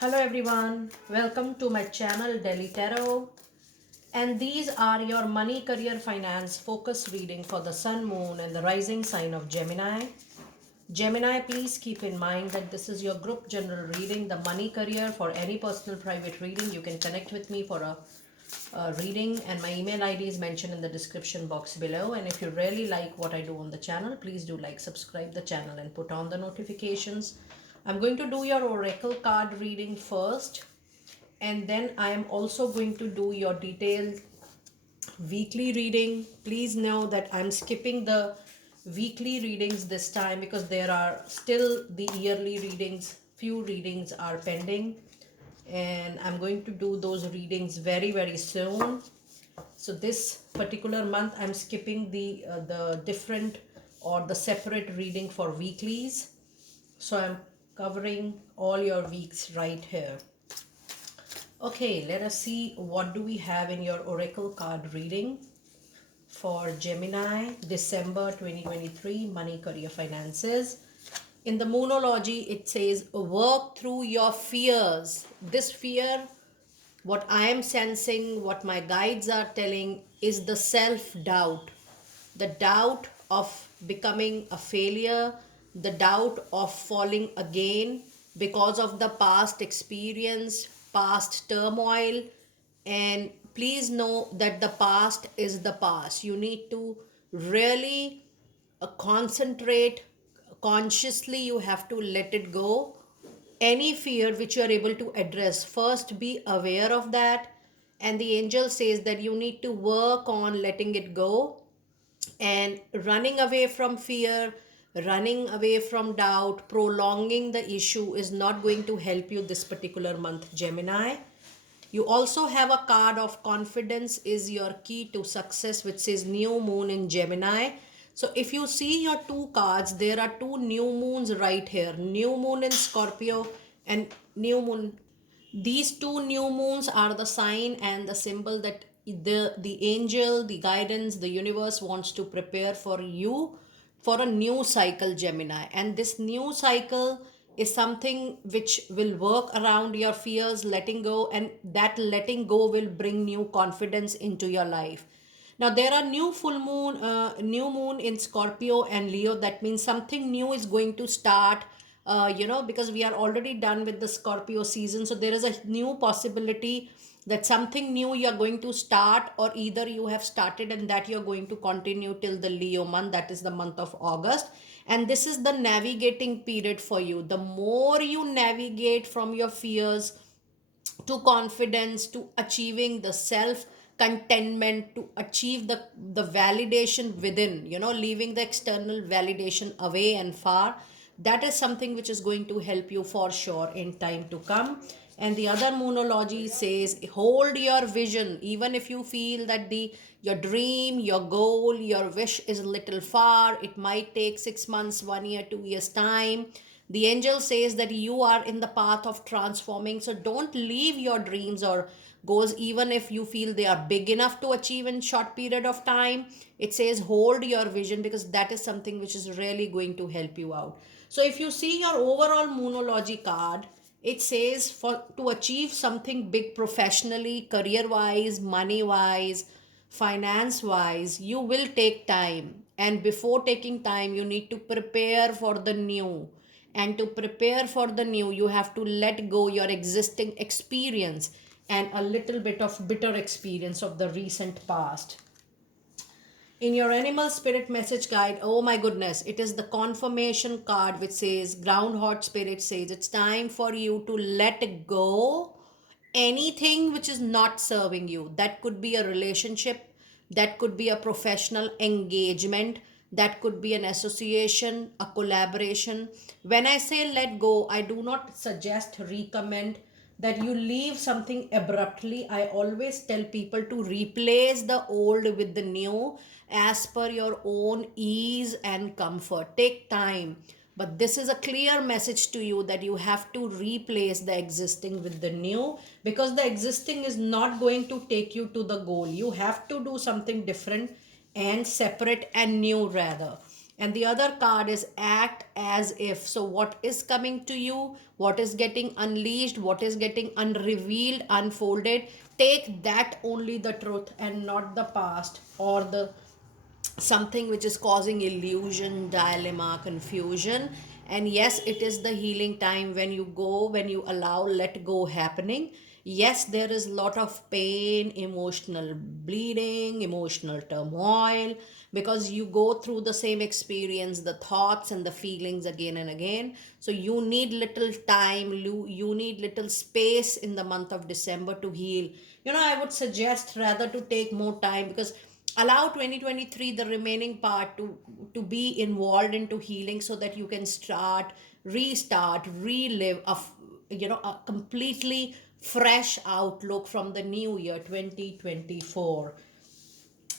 Hello everyone, welcome to my channel Delhi Tarot, and these are your money, career, finance focus reading for the sun, moon and the rising sign of Gemini. Gemini, please keep in mind that this is your group general reading, the money, career. For any personal private reading, you can connect with me for a reading, and my email ID is mentioned in the description box below. And if you really like what I do on the channel, please do like, subscribe the channel and put on the notifications. I'm going to do your oracle card reading first, and then I am also going to do your detailed weekly reading. Please know that I'm skipping the weekly readings this time because there are still the yearly readings. Few readings are pending, and I'm going to do those readings very soon. So this particular month I'm skipping the different or the separate reading for weeklies. So I'm covering all your weeks right here. Okay, let us see what do we have in your oracle card reading for Gemini, December 2023, money, career, finances. In the Moonology, it says, work through your fears. This fear, what I am sensing, what my guides are telling, is the self-doubt. The doubt of becoming a failure, the doubt of falling again because of the past experience, past turmoil. And please know that the past is the past. You need to really concentrate consciously. You have to let it go. Any fear which you are able to address, first be aware of that. And the angel says that you need to work on letting it go, and running away from fear, running away from doubt, prolonging the issue is not going to help you this particular month, Gemini. You also have a card of confidence is your key to success, which says new moon in Gemini. So if you see your two cards, there are two new moons right here, new moon in Scorpio and new moon. These two new moons are the sign and the symbol that the angel, the guidance, the universe wants to prepare for you for a new cycle, Gemini. And this new cycle is something which will work around your fears, letting go, and that letting go will bring new confidence into your life. Now there are new moon in Scorpio and Leo. That means something new is going to start. Because we are already done with the Scorpio season, so there is a new possibility that something new you are going to start, or either you have started and that you are going to continue till the Leo month, that is the month of August. And this is the navigating period for you. The more you navigate from your fears to confidence, to achieving the self contentment, to achieve the validation within, leaving the external validation away and far, that is something which is going to help you for sure in time to come. And the other moonology says hold your vision, even if you feel that the your dream, your goal, your wish is a little far, it might take 6 months, 1 year, 2 years time. The angel says that you are in the path of transforming. So don't leave your dreams or goals, even if you feel they are big enough to achieve in short period of time. It says hold your vision, because that is something which is really going to help you out. So if you see your overall moonology card, it says for to achieve something big professionally, career wise, money wise, finance wise, you will take time. And before taking time, you need to prepare for the new. And to prepare for the new, you have to let go your existing experience and a little bit of bitter experience of the recent past. In your animal spirit message guide, oh my goodness, it is the confirmation card which says, groundhog spirit says it's time for you to let go anything which is not serving you. That could be a relationship, that could be a professional engagement, that could be an association, a collaboration. When I say let go, I do not suggest, recommend that you leave something abruptly. I always tell people to replace the old with the new as per your own ease and comfort. Take time. But this is a clear message to you that you have to replace the existing with the new, because the existing is not going to take you to the goal. You have to do something different and separate and new rather. And the other card is act as if. So what is coming to you, what is getting unleashed, what is getting unrevealed, unfolded, take that only the truth and not the past or the something which is causing illusion, dilemma, confusion. And yes, it is the healing time when you go, when you allow let go happening. Yes, there is lot of pain, emotional bleeding, emotional turmoil, because you go through the same experience, the thoughts and the feelings again and again. So you need little time, you need little space in the month of December to heal. I would suggest rather to take more time, because allow 2023, the remaining part, to be involved into healing, so that you can restart, relive a completely fresh outlook from the new year 2024.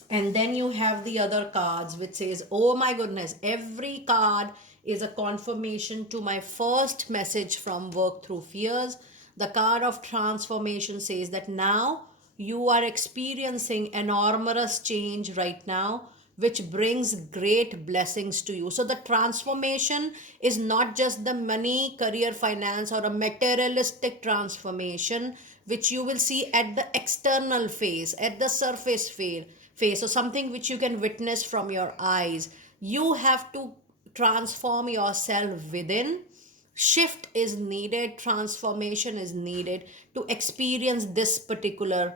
And then you have the other cards which says, oh my goodness, every card is a confirmation to my first message from Work Through Fears. The card of transformation says that now you are experiencing enormous change right now, which brings great blessings to you. So the transformation is not just the money, career, finance, or a materialistic transformation which you will see at the external phase, at the surface phase, or something which you can witness from your eyes. You have to transform yourself within. Shift is needed, transformation is needed to experience this particular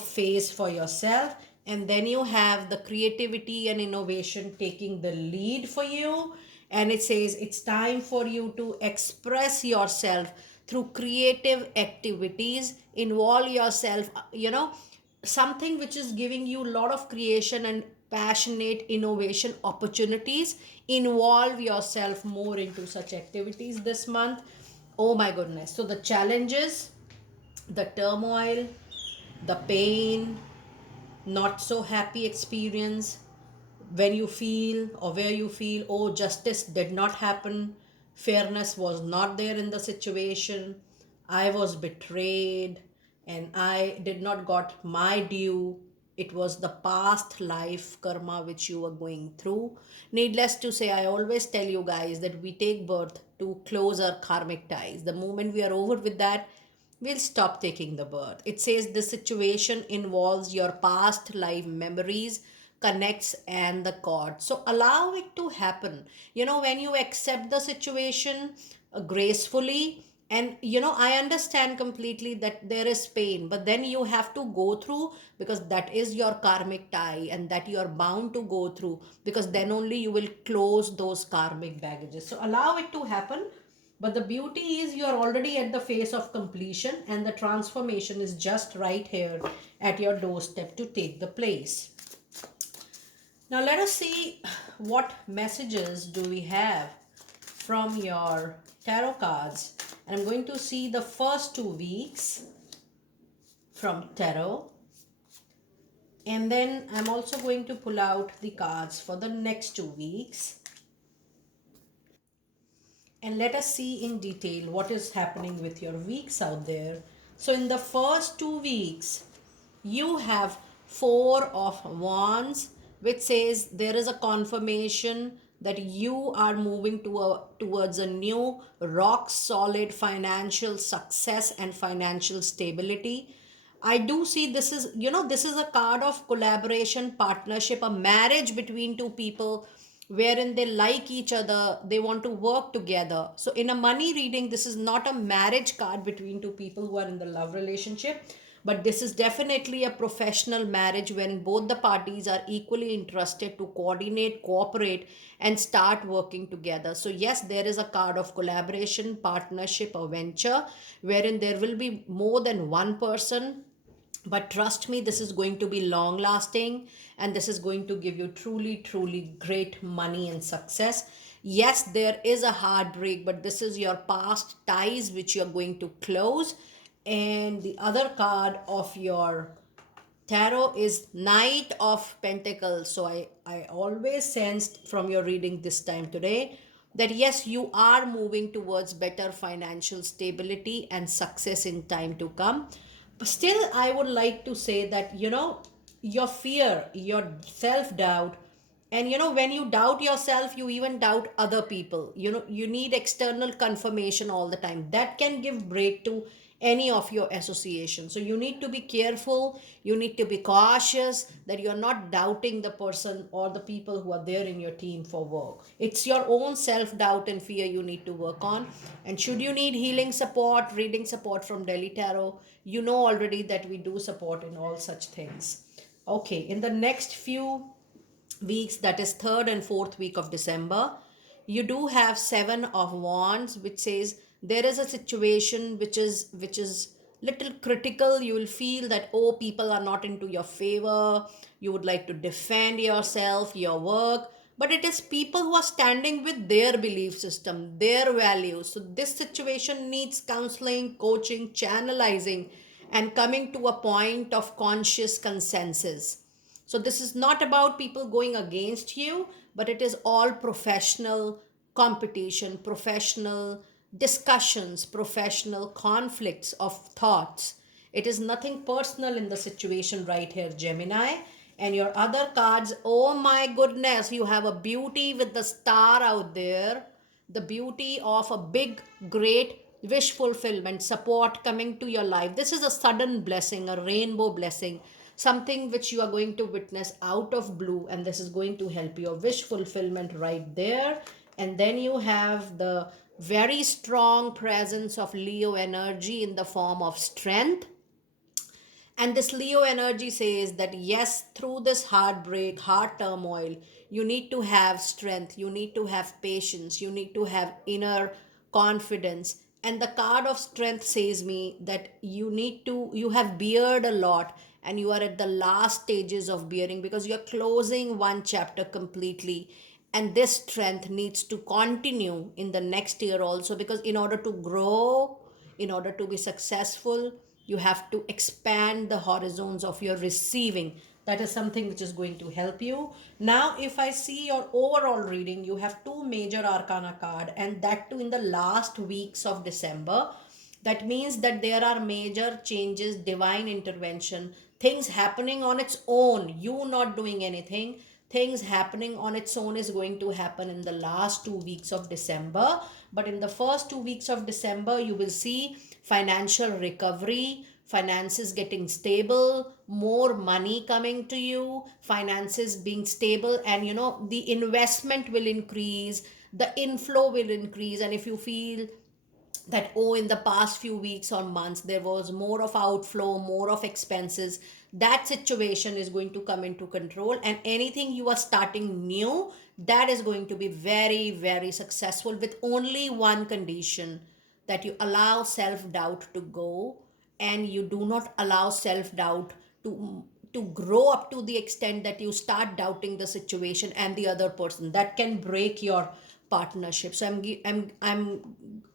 phase for yourself. And then you have the creativity and innovation taking the lead for you, and it says it's time for you to express yourself through creative activities. Involve yourself, something which is giving you a lot of creation and passionate innovation opportunities. Involve yourself more into such activities this month. Oh my goodness. So the challenges, the turmoil, the pain, not so happy experience, when you feel or where you feel, oh, justice did not happen, fairness was not there in the situation, I was betrayed, and I did not got my due. It was the past life karma which you were going through. Needless to say, I always tell you guys that we take birth to close our karmic ties. The moment we are over with that, we'll stop taking the birth. It says the situation involves your past life memories, connects, and the cord. So allow it to happen. When you accept the situation gracefully, and I understand completely that there is pain, but then you have to go through, because that is your karmic tie, and that you are bound to go through, because then only you will close those karmic baggages. So allow it to happen. But the beauty is you are already at the phase of completion, and the transformation is just right here at your doorstep to take the place. Now let us see what messages do we have from your tarot cards. And I'm going to see the first 2 weeks from tarot. And then I'm also going to pull out the cards for the next 2 weeks. And let us see in detail what is happening with your weeks out there. So in the first 2 weeks, you have Four of Wands, which says there is a confirmation that you are moving towards a new rock solid financial success and financial stability. I do see this is a card of collaboration, partnership, a marriage between two people wherein they like each other, they want to work together. So, in a money reading, this is not a marriage card between two people who are in the love relationship, but this is definitely a professional marriage wherein both the parties are equally interested to coordinate, cooperate, and start working together. So, yes, there is a card of collaboration, partnership, or venture wherein there will be more than one person, but trust me, this is going to be long lasting, and this is going to give you truly, truly great money and success. Yes, there is a heartbreak, but this is your past ties which you're going to close. And the other card of your tarot is Knight of Pentacles. So I always sensed from your reading this time today that yes, you are moving towards better financial stability and success in time to come. But still, I would like to say that your fear, your self doubt, And when you doubt yourself, you even doubt other people. You need external confirmation all the time. That can give break to any of your association. So you need to be careful, you need to be cautious that you're not doubting the person or the people who are there in your team for work. It's your own self doubt and fear you need to work on. And should you need healing support, reading support from Delhi Tarot, you know already that we do support in all such things. Okay, in the next few weeks, that is third and fourth week of December, you do have seven of wands, which says there is a situation which is little critical. You will feel that, oh, people are not into your favor, you would like to defend yourself, your work, but it is people who are standing with their belief system, their values. So this situation needs counseling, coaching, channelizing, and coming to a point of conscious consensus. So this is not about people going against you, but it is all professional competition, professional discussions, professional conflicts of thoughts. It is nothing personal in the situation right here, Gemini. And your other cards, oh my goodness, you have a beauty with the star out there, the beauty of a big, great wish fulfillment, support coming to your life. This is a sudden blessing, a rainbow blessing, something which you are going to witness out of blue, and this is going to help your wish fulfillment right there. And then you have the very strong presence of Leo energy in the form of strength. And this Leo energy says that yes, through this heartbreak, heart turmoil, you need to have strength, you need to have patience, you need to have inner confidence. And the card of strength says me that you have beared a lot, and you are at the last stages of bearing because you're closing one chapter completely. And this strength needs to continue in the next year also, because in order to grow, in order to be successful, you have to expand the horizons of your receiving. That is something which is going to help you. Now if I see your overall reading, you have two major arcana card, and that too in the last weeks of December. That means that there are major changes, divine intervention, things happening on its own, you not doing anything. Things happening on its own is going to happen in the last 2 weeks of December. But in the first 2 weeks of December, you will see financial recovery, finances getting stable, more money coming to you, finances being stable, and the investment will increase, the inflow will increase. And if you feel that, oh, in the past few weeks or months there was more of outflow, more of expenses, that situation is going to come into control. And anything you are starting new, that is going to be very, very successful, with only one condition: that you allow self doubt to go, and you do not allow self doubt to grow up to the extent that you start doubting the situation and the other person. That can break your partnership. So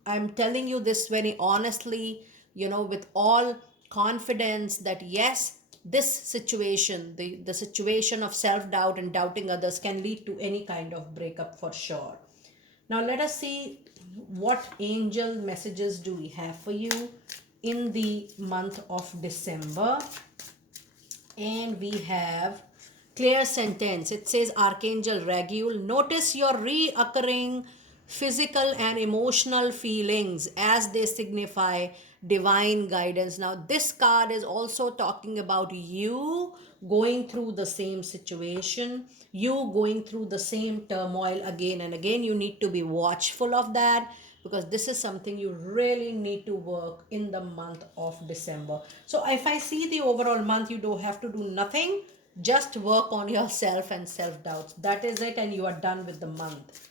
I'm telling you this very honestly, with all confidence, that yes, this situation, the situation of self doubt and doubting others, can lead to any kind of breakup for sure. Now let us see what angel messages do we have for you in the month of December. And we have clear sentence. It says Archangel Raguel, notice your reoccurring physical and emotional feelings as they signify divine guidance. Now this card is also talking about you going through the same situation, you going through the same turmoil again and again. You need to be watchful of that, because this is something you really need to work in the month of December. So if I see the overall month, you don't have to do nothing, just work on yourself and self doubts. That is it, and you are done with the month.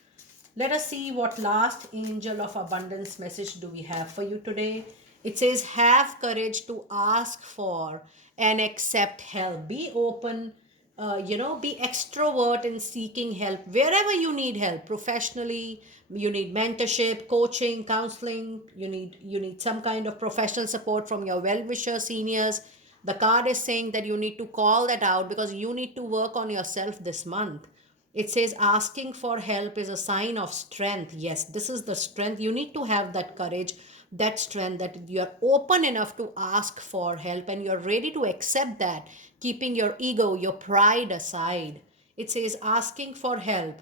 Let us see what last angel of abundance message do we have for you today. It says, have courage to ask for and accept help. Be open, be extrovert in seeking help wherever you need help. Professionally, you need mentorship, coaching, counseling. You need some kind of professional support from your well-wisher seniors. The card is saying that you need to call that out, because you need to work on yourself this month. It says asking for help is a sign of strength. Yes, this is the strength. You need to have that courage, that strength, that you're open enough to ask for help and you're ready to accept that, keeping your ego, your pride aside. It says asking for help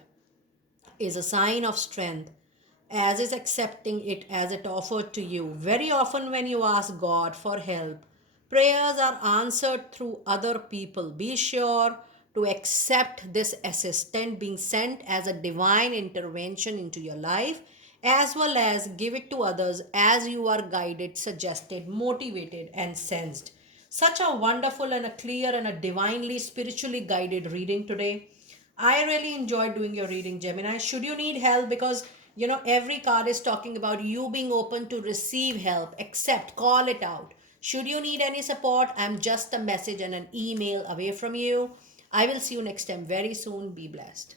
is a sign of strength, as is accepting it as it offered to you. Very often, when you ask God for help, prayers are answered through other people. Be sure to accept this assistant being sent as a divine intervention into your life, as well as give it to others as you are guided, suggested, motivated, and sensed. Such a wonderful and a clear and a divinely spiritually guided reading today. I really enjoyed doing your reading, Gemini. Should you need help, because every card is talking about you being open to receive help, accept, call it out. Should you need any support, I'm just a message and an email away from you. I will see you next time very soon. Be blessed.